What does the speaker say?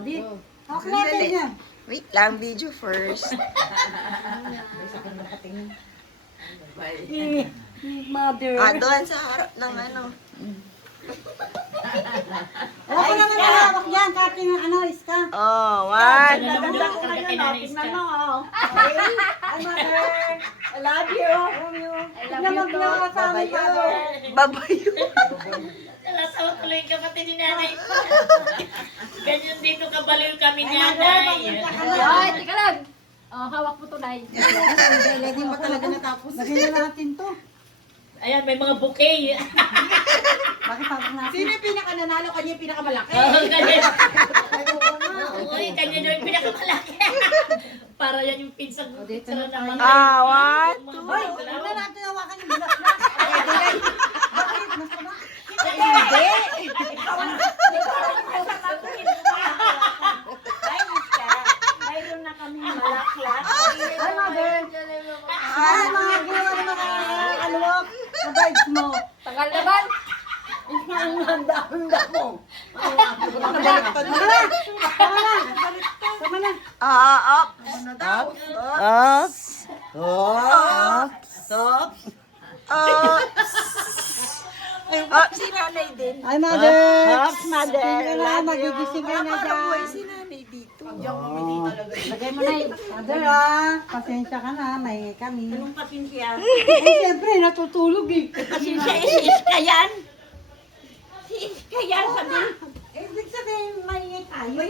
Dali. Wait lang, video first. Mother. Doon sa harap ng ano. Wala ko naman hawak yan, kahit yung ano, iska. Oh, one. Ganda ko ngayon, tingnan mo, Hi, mother. I love you. Tignan mo, kasama yung mother. Babayo. Nalasawa tuloy yung kapatid ni nanay. Ganyan dito kabaliw kami nanay. Ay, tika lang. Hawak mo to, Nay. Hindi pa talaga natapos. Lagyan na natin to. Ayan, may mga bouquet. Bakit hawak natin? Sino yung pinaka-nanalo? Kanya yung pinakamalaki. Oo, ganyan. Uy, kanya daw yung pinakamalaki. Para yan yung pinsang pitsara naman. One, two. Hoy, huwag na natin hawakan yung black. Bakit? Masama? Hindi. Mayroon na kami malaklat. Hi, mother. Hi, mga ginawa ng mga aluwak. Na vibes mo. Tagal naman. Ang handa mo. Tama na. Tama na. Up. Si nanay din. Hi, mother. Mother. Sige na, magigising ka na dyan. Si nanay dito. Lagay mo na yun. Mother, pasensya ka na. Mahingi kami. Anong pasensya? Siyempre, natutulog eh. Pasensya is ka yan? Si Iska yan, sabi. Ibig sabihin, mahingi tayo.